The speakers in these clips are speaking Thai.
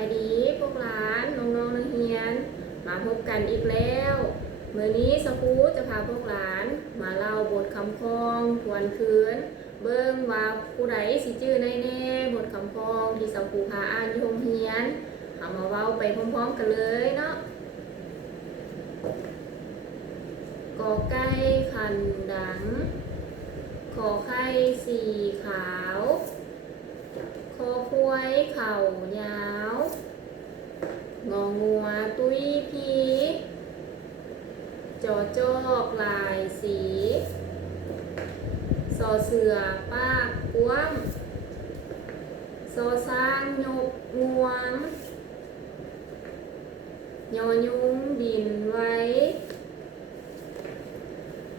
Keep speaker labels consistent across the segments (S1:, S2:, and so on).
S1: ายดีพวกหลานน้องๆนักเรียน มาพบกันอีกแล้วเมื่อนี้สกูจะพาพวกหลาน มาเล่าบทคำพ้องทวนคืน เบิ่งว่าผู้ใดสิจื้อแน่บทคำพ้องที่สกูพาอ่านอยู่โรงเรียนเอามาเว้าไปพร้อมๆกันเลยเนาะกอไก่ขันดังขอไข่สีขาวคอควายเข่ายาว งองัว ตุ้ยพีจอจอกลายสีซอเสือปากกว้างซอสร้างยกงวงยอยุงดินไว้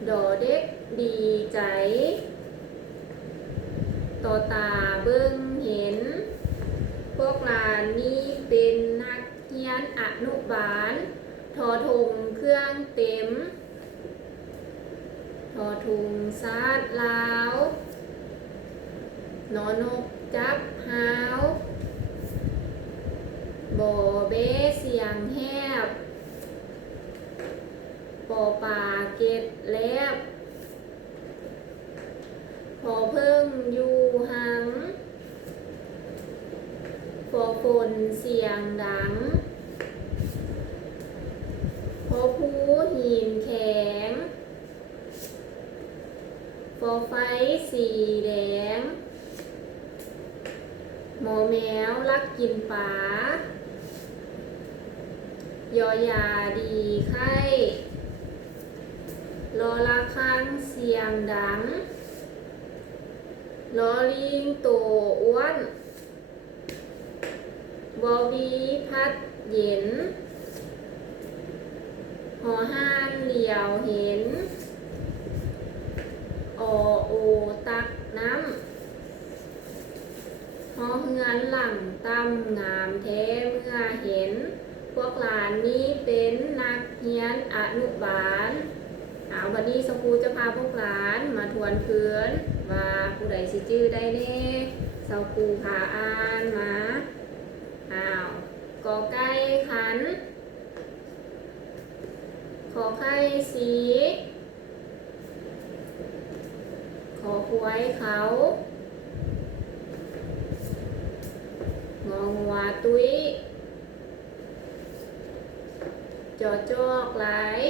S1: ดอเด็กดีใจ ต่อตาเบิ่งเห็น พวกหลานนี้เป็นนักเรี ยนอนุบาลทอทงเครื่องเต็มทอทุงซาดลาวนอนกจับหาวบอเบเสียงแหบปอป่าเก็ดแลบพอเพิ่งอยู่หังพอฝนเสียงดัง พอผู้หินแข็งพอไฟสีแดง หมอแมวรักกินปลายอยาดีไข้รอละคังเสียงดังลอลิงโตอ้วนบอวีพัดเย็น หอห้านเหลียวเห็นอโอตักน้ำหอเฮือนหลังตั้มงามแท้เมื่อเห็น พวกหลานนี้เป็นนักเรียนอนุบาลเอาวันนี้สกูจะพาพวกหลานมาทวนคืนว่าผู้ใดสิจื้อได้แน่สกูพาอ่านมาอ้าวกอไก่ขัน ขอไข่สี ขอควายเขางองัวตุ้ยจอจอกหลาย